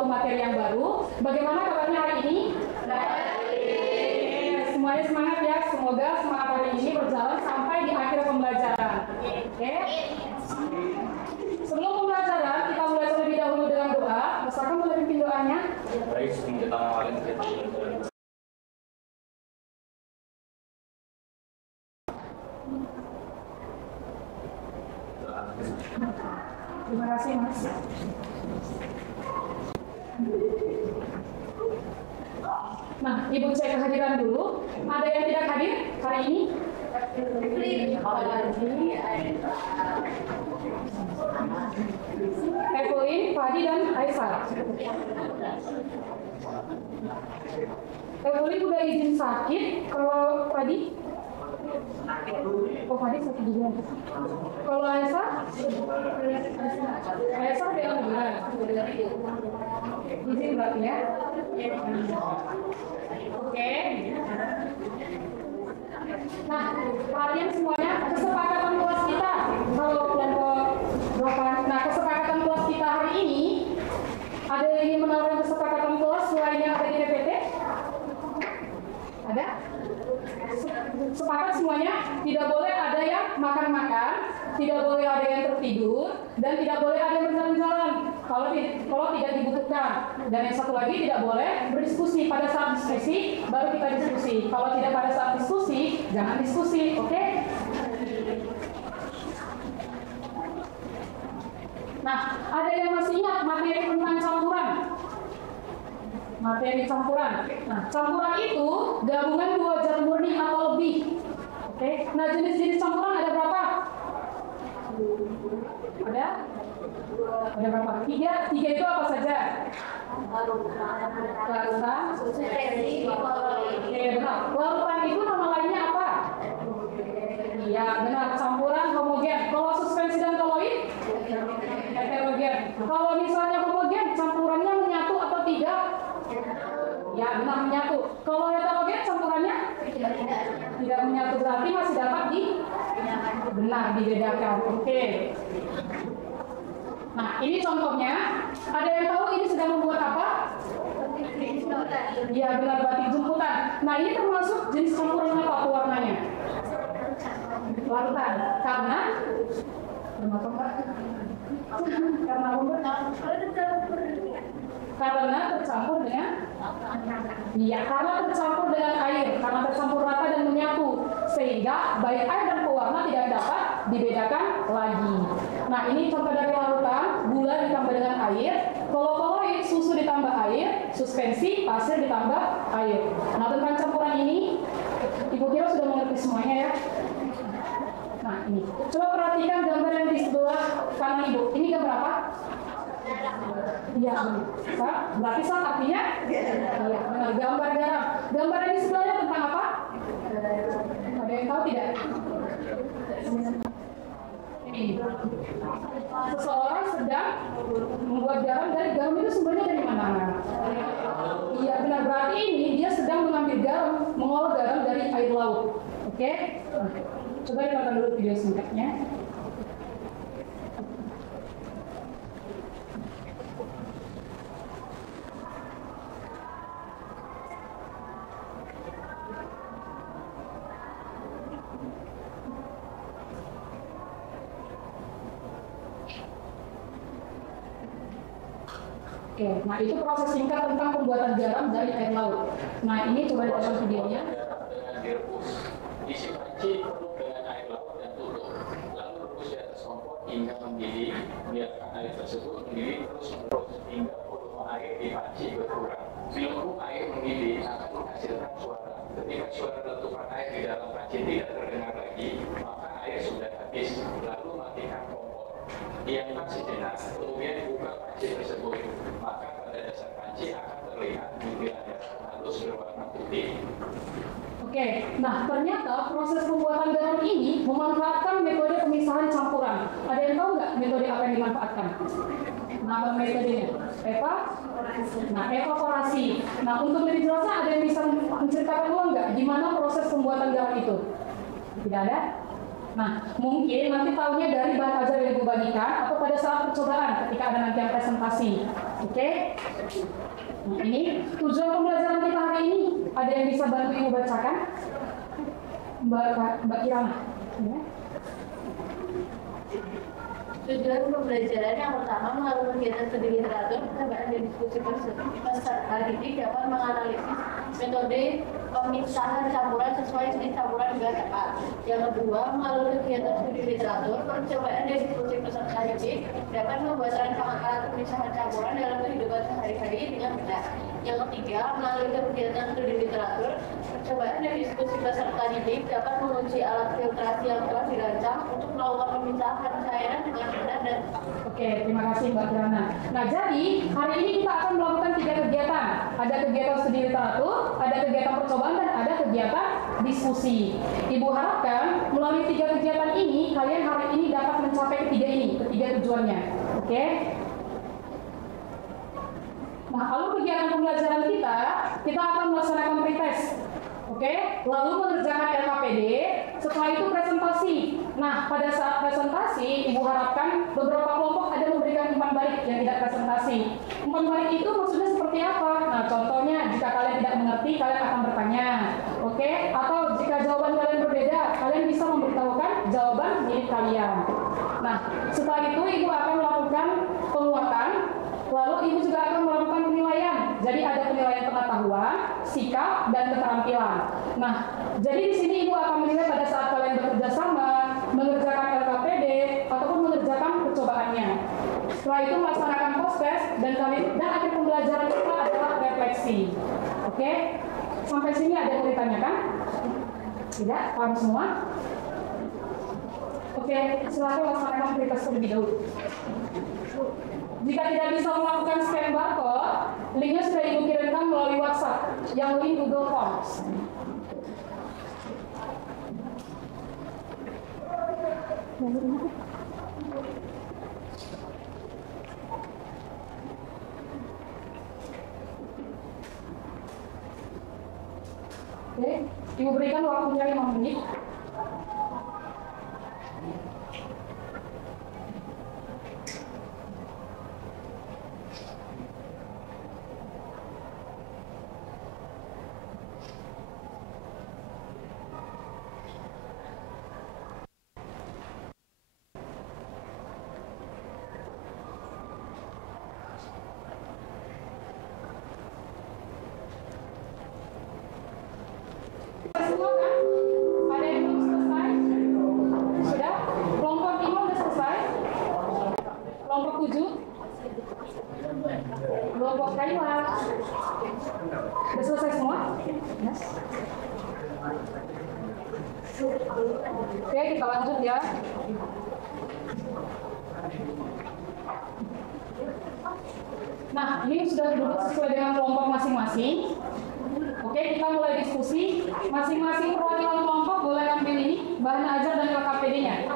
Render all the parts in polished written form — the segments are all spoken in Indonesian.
suatu materi yang baru. Bagaimana kabarnya hari ini? Semuanya semangat ya. Semoga semangat hari ini berjalan sampai di akhir pembelajaran. Oke? Sebelum pembelajaran, kita mulai terlebih dahulu dengan doa. Misalkan boleh bikin doanya. Baik, sebelum kita awalin kita Terima kasih, Mas. Nah, Ibu cek kehadiran dulu. Ada yang tidak hadir hari ini? Evelyn, Fadi, dan Aisyah. Evelyn udah izin sakit. Kalau Fadi? Oh, Fadi sakit juga. Kalau Aisyah? Aisyah ada yang bulan. Izin berarti ya? Oke. Nah, kalian semuanya kesepakatan kelas kita. Kalau kelompok berapa? Nah, kesepakatan kelas kita hari ini, ada yang ingin menaruh kesepakatan kelas selain yang ada di PPT? Ada? Sepakat semuanya, tidak boleh ada yang makan-makan, tidak boleh ada yang tertidur, dan tidak boleh ada yang berjalan-jalan kalau tidak dibutuhkan. Dan yang satu lagi, tidak boleh berdiskusi. Pada saat diskusi baru kita diskusi. Kalau tidak pada saat diskusi, jangan diskusi, oke? Nah, ada yang masih ingat materi tentang campuran? Materi campuran. Nah, campuran itu gabungan dua zat murni atau lebih. Oke. Nah, jenis-jenis campuran ada berapa? Ada? Ada berapa? Tiga itu apa saja? Larutan. Oke, benar. Larutan itu nama lainnya apa? Iya, benar. Campuran homogen. Kalau suspensi dan koloid? Heterogen. Kalau misalnya homogen, campurannya menyatu atau tidak? Ya, benar, menyatu. Kalau heterogen, campurannya? Tidak menyatu, berarti masih dapat benar dibedakan. Oke. Nah, ini contohnya. Ada yang tahu ini sedang membuat apa? Ya, benar, batik jemputan. Nah, ini termasuk jenis campuran apa warnanya? Larutan. Karena karena tercampur dengan karena tercampur dengan air, karena tercampur rata dan menyatu, sehingga baik air dan pewarna tidak dapat dibedakan lagi. Nah, ini contoh dari larutan, gula ditambah dengan air, kalau koloid susu ditambah air, suspensi pasir ditambah air. Nah, tentang campuran ini Ibu kira sudah mengerti semuanya ya. Nah, ini coba perhatikan gambar yang di sebelah kanan Ibu. Ini gambar apa? Iya, berarti sat artinya? Iya, benar, gambar garam. Gambar yang di sebelahnya tentang apa? Ada yang tahu tidak? Ini. Seseorang sedang membuat garam, dari garam itu sumbernya dari mana? Iya, benar, berarti ini dia sedang mengambil garam, mengolah garam dari air laut. Oke? Coba ditonton dulu video singkatnya. Oke, nah itu proses singkat tentang pembuatan garam dari air laut. Nah, ini coba ditonton videonya. Dengan direbus, isi panci penuh dengan air laut dan tutup. Lalu rebus di atas kompor hingga mendidih. Biarkan air tersebut mendidih terus-menerus hingga volume air di panci berkurang. Bila air mendidih akan menghasilkan suara. Ketika suara letupan air di dalam panci tidak terdengar lagi, maka air sudah habis. Lalu matikan kompor. Diamkan sejenak, kemudian buka panci tersebut. Maka pada dasar panci akan terlihat butiran darah halus berwarna putih. Oke, nah ternyata proses pembuatan garam ini memanfaatkan metode pemisahan campuran. Ada yang tahu nggak metode apa yang dimanfaatkan? Nama metodenya? Evaporasi. Nah, untuk lebih jelasnya ada yang bisa menceritakan ulang nggak gimana proses pembuatan garam itu? Tidak ada? Nah, mungkin nanti tahunya dari bahan ajar yang Ibu bagikan atau pada saat percobaan ketika ada nanti yang presentasi. Oke? Nah, ini tujuan pembelajaran kita hari ini. Ada yang bisa bantu Ibu bacakan? Mbak Kirana. Ya. Tujuan pembelajaran yang pertama melalui kegiatan studi literatur, percobaan dan diskusi peserta didik dapat menganalisis metode pemisahan campuran sesuai jenis campuran dengan tepat. Yang kedua, melalui kegiatan studi literatur, percobaan dan diskusi peserta didik dapat membuat alat pemisahan campuran dalam kehidupan sehari-hari dengan benar. Yang ketiga, melalui kegiatan studi literatur, percobaan dan diskusi peserta didik dapat menguji alat filtrasi yang telah dirancang untuk melakukan pemisahan cairan dengan benar dan tepat. Oke, terima kasih Mbak Kirana. Nah, jadi hari ini kita akan melakukan 3 kegiatan. Ada kegiatan studi literatur, ada kegiatan percobaan, dan ada kegiatan diskusi. Ibu harapkan melalui 3 kegiatan ini, kalian hari ini dapat mencapai ketiga tujuannya. Oke? Nah, lalu kegiatan pembelajaran kita akan melaksanakan pretest. Oke? Lalu mengerjakan LKPD, setelah itu presentasi. Nah, pada saat presentasi, Ibu harapkan beberapa kelompok ada memberikan umpan balik yang tidak presentasi. Umpan balik itu maksudnya seperti apa? Nah, contohnya jika kalian tidak mengerti, kalian akan bertanya. Oke? Atau jika jawaban kalian berbeda, kalian bisa memberitahukan jawaban milik kalian. Nah, setelah itu Ibu akan melakukan penguatan. Lalu Ibu juga akan melakukan penilaian. Jadi ada penilaian pengetahuan, sikap, dan keterampilan. Nah, jadi di sini Ibu akan menilai pada saat kalian bekerja sama, mengerjakan LKPD, ataupun mengerjakan percobaannya. Setelah itu melaksanakan post-test, dan akhir pembelajaran kita adalah refleksi. Oke? Sampai sini ada yang mau ditanyakan? Tidak? Paham semua? Oke, silakan laksanakan pretest terlebih dahulu. Jika tidak bisa melakukan scan barcode, linknya sudah Ibu kirimkan melalui WhatsApp yang link Google Forms. Oke, Ibu berikan waktunya 5 menit. Semua kan? Ada yang belum selesai? Sudah? Kelompok 5 sudah selesai? Kelompok 7? Kelompok 5? Sudah selesai semua? Yes. Oke, kita lanjut ya. Nah, ini sudah duduk sesuai dengan kelompok masing-masing. Oke, kita mulai diskusi. Masing-masing perwakilan kelompok boleh ambil ini, bahan ajar dan LKPD-nya.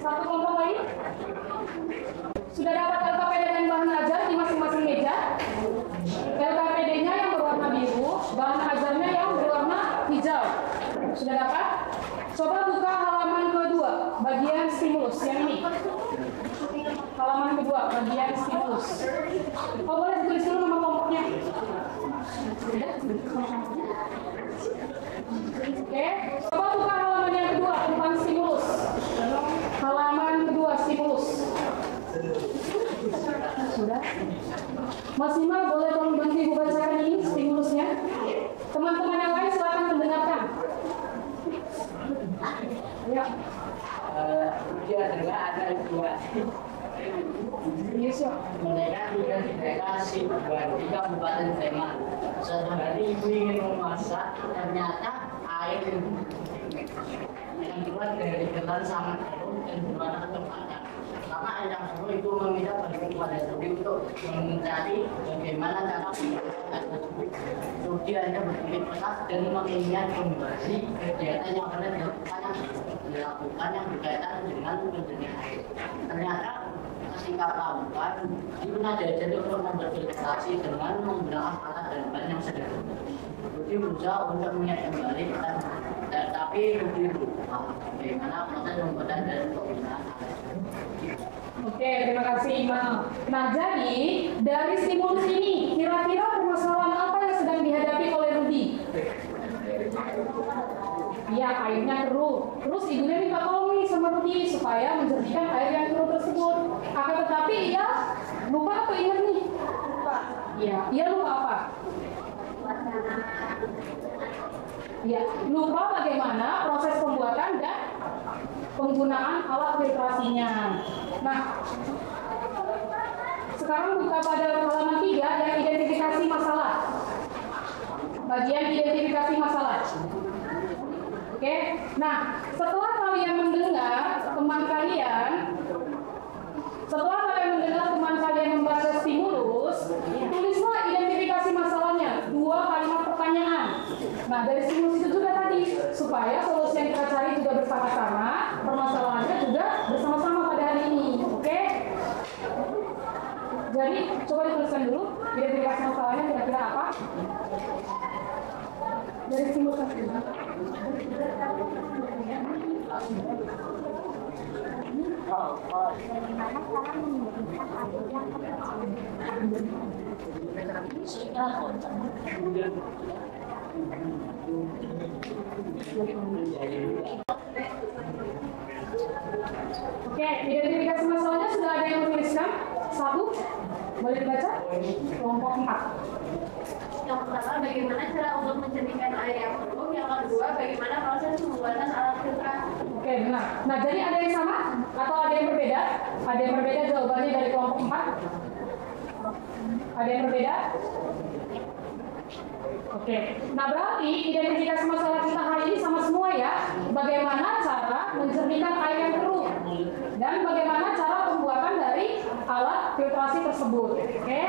Satu kelompok lagi. Sudah dapat LKPD dan bahan ajar di masing-masing meja. LKPD-nya yang berwarna biru, bahan ajarnya yang berwarna hijau. Sudah dapat? Coba buka halaman kedua, bagian stimulus yang ini. Halaman kedua, bagian stimulus. Oh, boleh ditulis dulu nama kelompoknya. Oke, coba buka halaman yang kedua tentang stimulus. Halaman kedua stimulus. Sudah. Mas Ima, boleh tolong bantu Ibu bacakan ini stimulusnya? Teman-teman yang lain silakan mendengarkan. Ya. Dia adalah ada 2. Yes, ya. Mereka sudah dikasih di Kabupaten Sleman. Suatu hari ibu ingin memasak, ternyata air yang keluar dari gelas sangat keruh dan berwarna kecoklatan. Karena air yang keruh itu meminta bagi kepada Sudi untuk mencari bagaimana cara menghilangkan tersebut. Sudi hanya berpikir keras dan mengingat kembali kegiatan yang pernah dilakukan lakukan yang berkaitan dengan menjernih air. Ternyata ketika melakukan itu diajar untuk memberfiltrasi dengan menggunakan alat dan bahan yang sederhana. Jadi berusaha untuk mengingat kembali tapi lebih lupa bagaimana proses pembuatan dan penggunaan alat. Oke, terima kasih Imam. Nah, jadi dari stimulus ini, kira-kira permasalahan apa yang sedang dihadapi oleh Rudy? Ya, airnya keruh. Terus ibunya minta tolong nih sama Rudy supaya menjernihkan air yang keruh tersebut. Akan tetapi ia lupa atau ingat nih? Lupa. Ya, ia lupa apa? Ya, lupa bagaimana proses pembuatan dan penggunaan alat filtrasinya. Nah, sekarang buka pada halaman 3 yang identifikasi masalah. Bagian identifikasi masalah. Oke. Nah, setelah kalian mendengar teman kalian membaca stimulus, tulislah identifikasi masalahnya, 2 kalimat pertanyaan. Nah, dari stimulus itu juga tadi, supaya solusi yang kita cari juga bersama-sama, permasalahannya juga bersama-sama pada hari ini. Oke? Jadi, coba dituliskan dulu, identifikasi masalahnya kira-kira apa? Dari stimulus tadi. Oke, identifikasi masalahnya sudah ada yang menuliskan? 1, boleh dibaca? Kelompok 4. Yang pertama, bagaimana cara untuk menjernihkan air yang keruh. Yang kedua, bagaimana proses pembuatan alat filtrasi. Oke, benar. Nah, jadi ada yang sama atau ada yang berbeda? Ada yang berbeda jawabannya dari kelompok 4? Ada yang berbeda? Oke. Nah, berarti identifikasi masalah kita hari ini sama semua ya. Bagaimana cara menjernihkan air yang keruh dan bagaimana cara pembuatan dari alat filtrasi tersebut. Oke.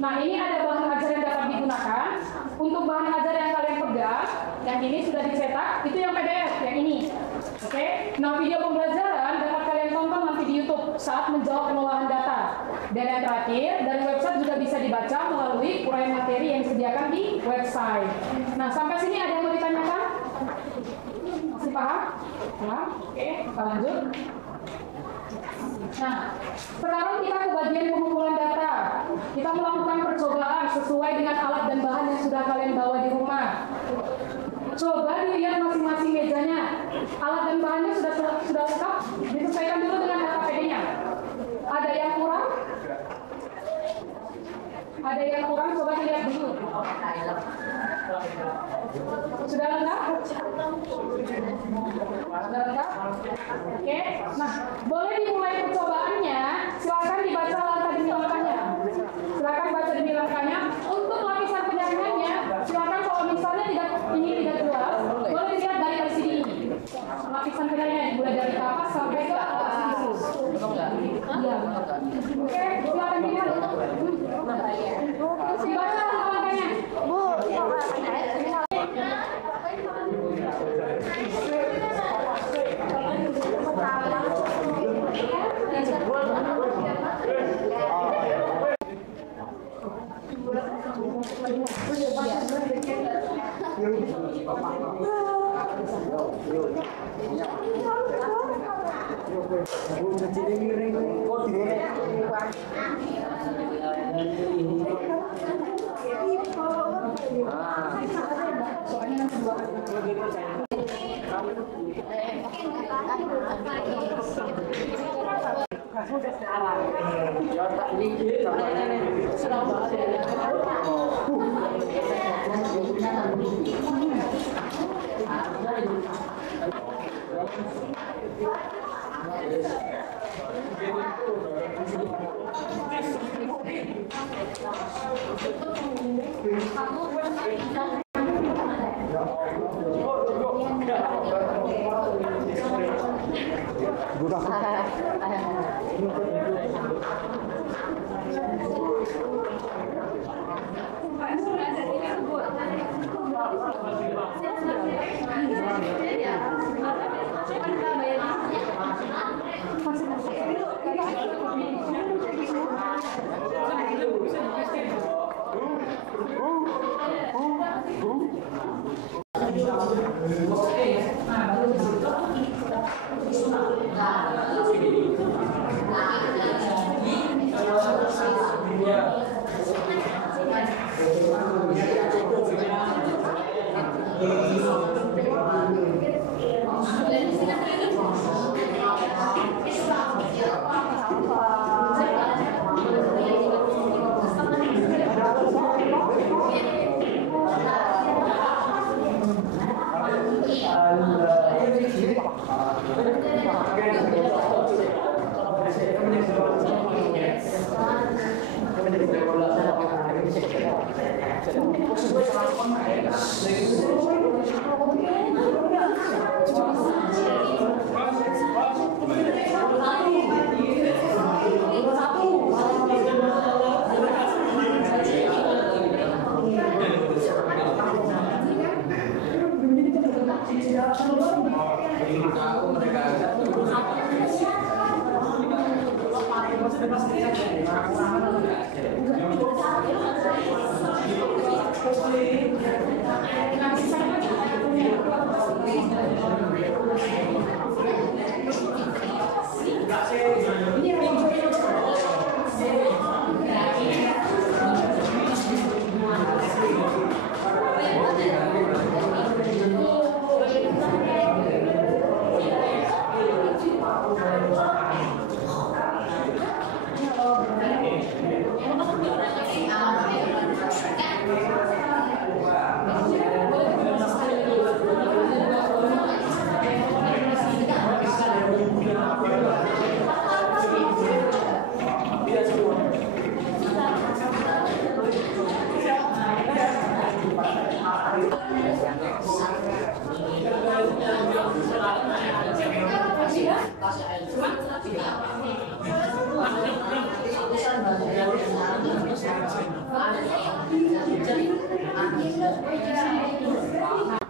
Nah, ini ada bahan ajar yang dapat digunakan. Untuk bahan ajar yang kalian pegang, yang ini sudah dicetak, itu yang PDF, yang ini. Oke. Nah, video pembelajaran dapat kalian tonton nanti di YouTube saat menjawab pengolahan data. Dan yang terakhir, dari website juga bisa dibaca melalui uraian materi yang disediakan di website. Nah, sampai sini ada yang mau ditanyakan? Masih paham? Paham? Oke, kita lanjut. Nah, sekarang kita ke bagian pengumpulan data. Kita melakukan percobaan sesuai dengan alat dan bahan yang sudah kalian bawa di rumah. Coba dilihat masing-masing mejanya. Alat dan bahannya sudah lengkap. Disesuaikan dulu dengan HKPD-nya. Ada yang kurang? Ada yang kurang? Coba dilihat dulu. Sudah lengkap? Sudah lengkap? Oke. Nah, boleh dimulai percobaannya. Silakan dibaca langkah demi langkahnya. Silakan baca demi langkahnya. Untuk lapisan penyaringannya, silakan kalau misalnya ini tidak jelas, boleh dilihat dari LCD ini. Lapisan penyaringan dimulai dari kapas sampai ke atas itu. Iya. Oke, silakan dilihat. Dibaca langkahnya. Nah, baru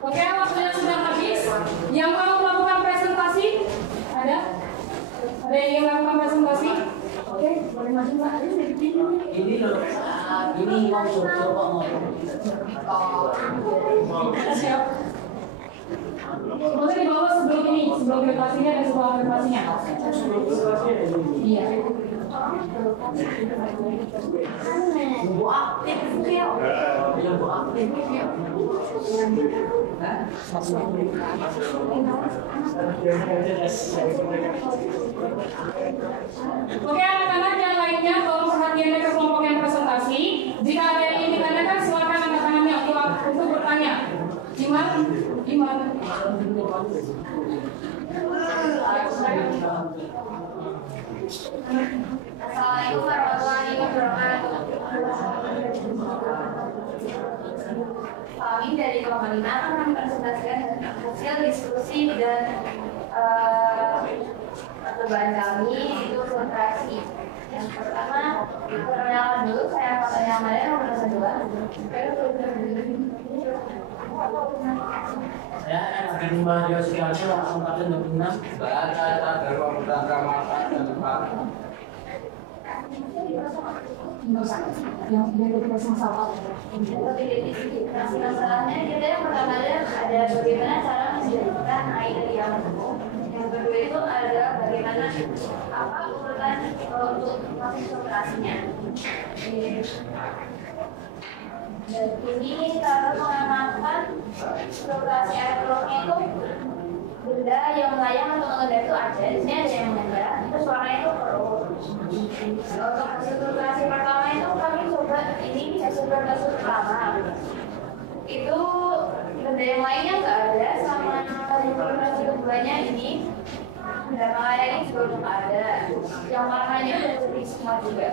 Oke, waktunya sudah habis. Yang mau melakukan presentasi? Ada? Ada yang ingin melakukan presentasi? Oke, boleh maju Mbak. Ini loh, ini mau coba ngomong. Siap. Boleh dibawa sebelum ini, sebelum prestasinya dan setelah prestasinya. Iya. Nunggu aktif, nunggu aktif. Oke anak-anak yang lainnya tolong perhatiannya ke kelompok yang presentasi. Jika ada yang ingin ditanyakan silakan angkat tangannya untuk bertanya. Iman. Assalamualaikum warahmatullahi wabarakatuh. Kami dari kelompok 5 akan mempresentasikan hasil diskusi dan percobaan kami itu filtrasi. Yang pertama, perkenalkan dulu, saya angkatan yang mana nomor 2. Saya akan Mario Siarto, angkatan 26. Saya Caca Darwa Putranca Mata dan Pak. Yang dari presentasi. Masalahnya kita yang pertama ada bagaimana cara menjadikan air yang beku. Yang kedua itu ada bagaimana apa urutan untuk proses filtrasinya. Dan ini kalau mengamalkan filtrasi air keluarnya itu benda yang melayang atau mengendap itu ada. Di sini ada yang mengendap, terus warnanya itu keruh. Untuk hasil filtrasi pertama itu kami coba ini hasil filtrasi pertama. Itu benda yang lainnya nggak ada, sama hasil filtrasi keduanya ini benda lain ini juga belum ada. Yang warnanya udah putih semua juga.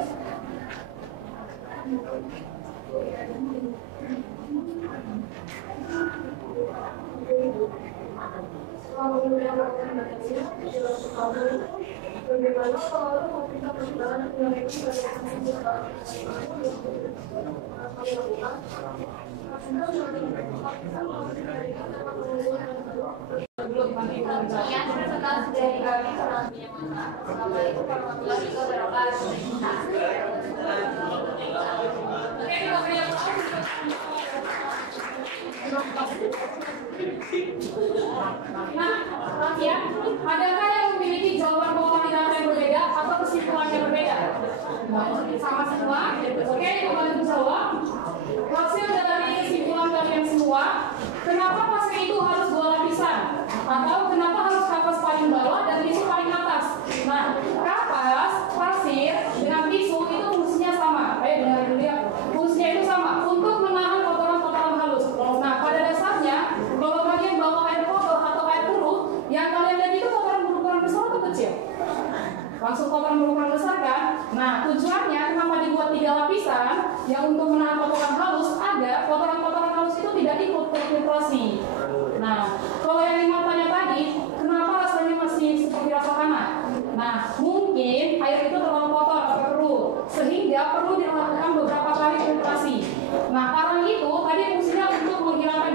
Bagaimana kalau kita pertimbangan yang itu Sekian presentasi dari kami. Assalamualaikum warahmatullahi wabarakatuh. Oke, Nah, ya, adakah yang memiliki jawaban pengulangan data yang berbeda atau kesimpulan yang berbeda? Sama semua. Oke, kembali menjawab. Hasil dari kesimpulan kalian semua, kenapa pasir itu harus 2 lapisan? Atau kenapa harus kapas paling bawah dan tisu paling atas? Nah, kapas, pasir, dengan tisu itu fungsinya sama. Ayo dengar dulu ya. Fungsinya itu sama untuk menahan kotoran-kotoran halus. Nah, pada dasarnya, kalau bagian bawah air kotor atau air keruh, yang kalian lihat itu kotoran berukuran besar atau kecil? Langsung kotoran berukuran besar kan? Nah, tujuannya kenapa dibuat 3 lapisan? Yang untuk menahan kotoran halus, agar kotoran-kotoran halus itu tidak ikut terfiltrasi. Nah, kalau yang dimatanya tadi, kenapa rasanya masih seperti rasa tanah? Nah, mungkin air itu terlalu kotor atau keruh, sehingga perlu dilakukan beberapa kali filtrasi. Nah, karena itu tadi fungsinya untuk menghilangkan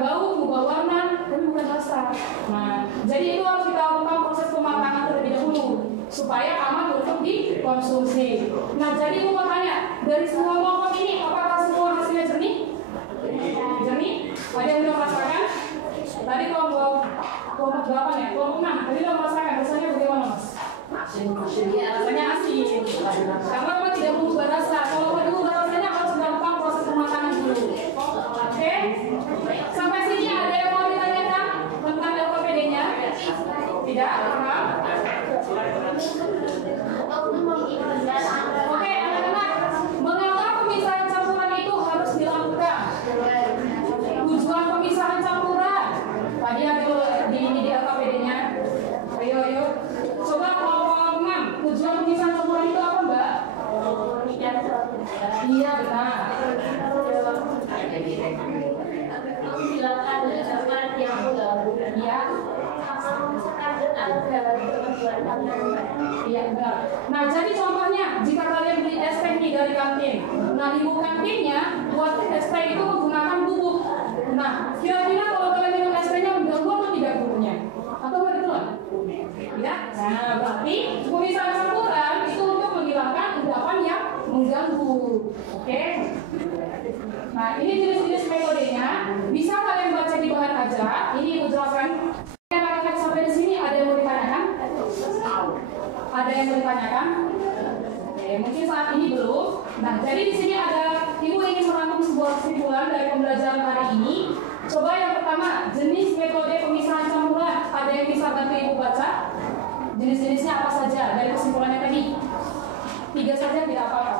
bau, mengubah warna, tapi bukan rasa. Nah, jadi itu harus kita lakukan proses pematangan terlebih dahulu supaya aman untuk dikonsumsi. Nah, jadi aku mau tanya, dari semua kelompok ini, apakah semua hasilnya jernih? Jernih? Ada yang sudah merasakan? Tadi kelompok berapa nih? Kelompok 6. Tadi sudah merasakan. Rasanya bagaimana, Mas? Asin. Ya, rasanya asin. Karena memang tidak mengubah rasa. Kalau mau mengubah rasanya harus dilakukan proses pematangan dulu. Oke? Sampai sini ada yang mau ditanyakan tentang LKPD-nya? Tidak? Paham? Oke, anak-anak. Mengapa pemisahan campuran itu harus dilakukan? Tujuan pemisahan campuran. Tadi ada di LKPD-nya. Ayo. Coba kelompok 6. Tujuan pemisahan campuran itu apa, Mbak? Iya, benar. Silakan zaman yang baru. Iya. Iya, benar. Nah, jadi contohnya, jika kalian beli es teh nih dari kantin, nah di buku kantinnya buat es teh itu menggunakan bubuk. Nah, kira-kira kalau kalian minum es tehnya mengganggu atau tidak bubuknya? Atau betul? Tidak? Nah, berarti pemisahan campuran itu untuk menghilangkan endapan yang mengganggu. Oke? Nah, ini jenis-jenis metodenya. Bisa kalian baca di bahan aja. Ini Ibu jelaskan. Anak-anak sampai di sini ada yang mau ditanyakan? Ada yang mau ditanyakan? Oke, mungkin saat ini belum. Nah, jadi di sini ada Ibu ingin merangkum sebuah kesimpulan dari pembelajaran hari ini. Coba yang pertama, jenis metode pemisahan campuran. Ada yang bisa bantu Ibu baca? Jenis-jenisnya apa saja dari kesimpulannya tadi? 3 saja tidak apa-apa.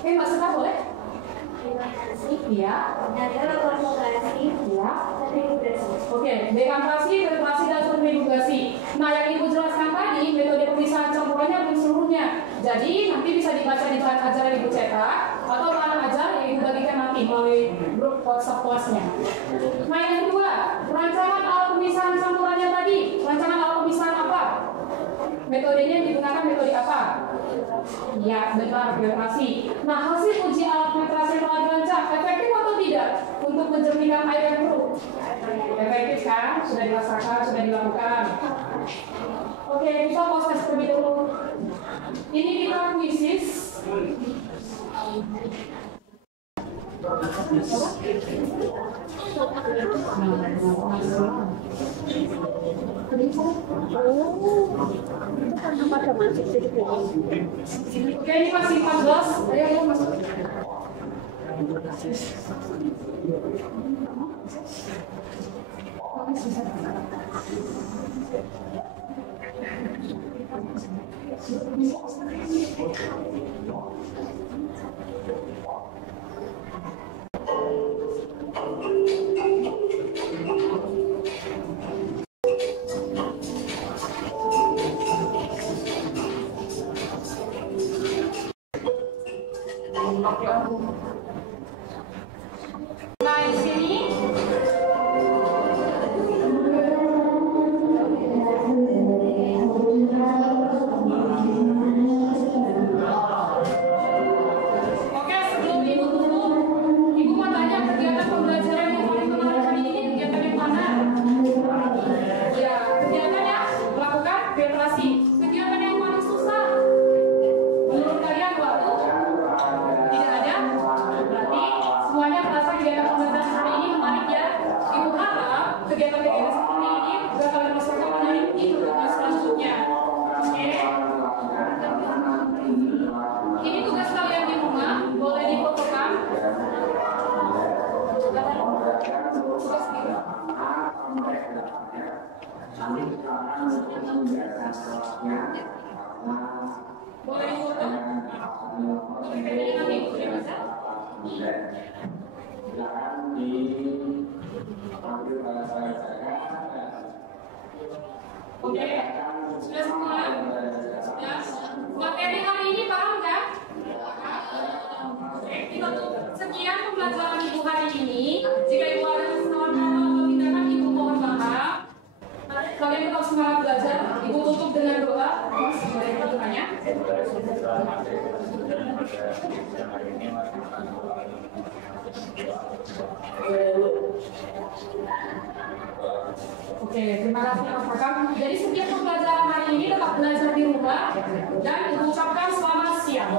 Oke, Mbak Sita boleh? Iya. Iya. Oke, dekantasi, filtrasi, dan sentrifugasi. Nah, yang Ibu jelaskan tadi, metode pemisahan campurannya belum seluruhnya. Jadi, nanti bisa dibaca di bahan ajar yang Ibu cetak, atau bahan ajar yang Ibu bagikan nanti melalui grup WhatsApp kelasnya. Nah, yang kedua, rancangan alat pemisahan campurannya tadi. Rancangan alat pemisahan apa? Metodenya yang digunakan metode apa? Ya, benar, filtrasi. Nah, hasil uji alat filtrasi yang telah dirancang, efektif atau tidak untuk menjernihkan air yang keruh? Efektif kan? Sudah dirasakan, sudah dilakukan. Oke, kita proses terlebih dahulu. Ini kita kuisis. Oke, ini masih 14. Ayo masuk. Nah, di sini oke, sebelum Ibu tutup kegiatan-kegiatan seperti ini juga kalian rasakan menyanyi itu tugas selanjutnya. Oke. Ini tugas kalian di rumah, boleh difotokan. Tugas ini. Boleh difoto. Untuk PPT nanti, boleh bisa. Oke, sudah semua? Ya. Materi hari ini paham kan? Oke, kita tutup. Sekian pembelajaran Ibu hari ini. Jika Ibu ada kesalahan atau tindakan, Ibu mohon maaf. Kalian tetap semangat belajar. Ibu tutup dengan doa. Mas, boleh doanya? Oke, terima kasih Mas Rakam. Jadi setiap pembelajaran hari ini tetap belajar di rumah dan diucapkan selamat siang.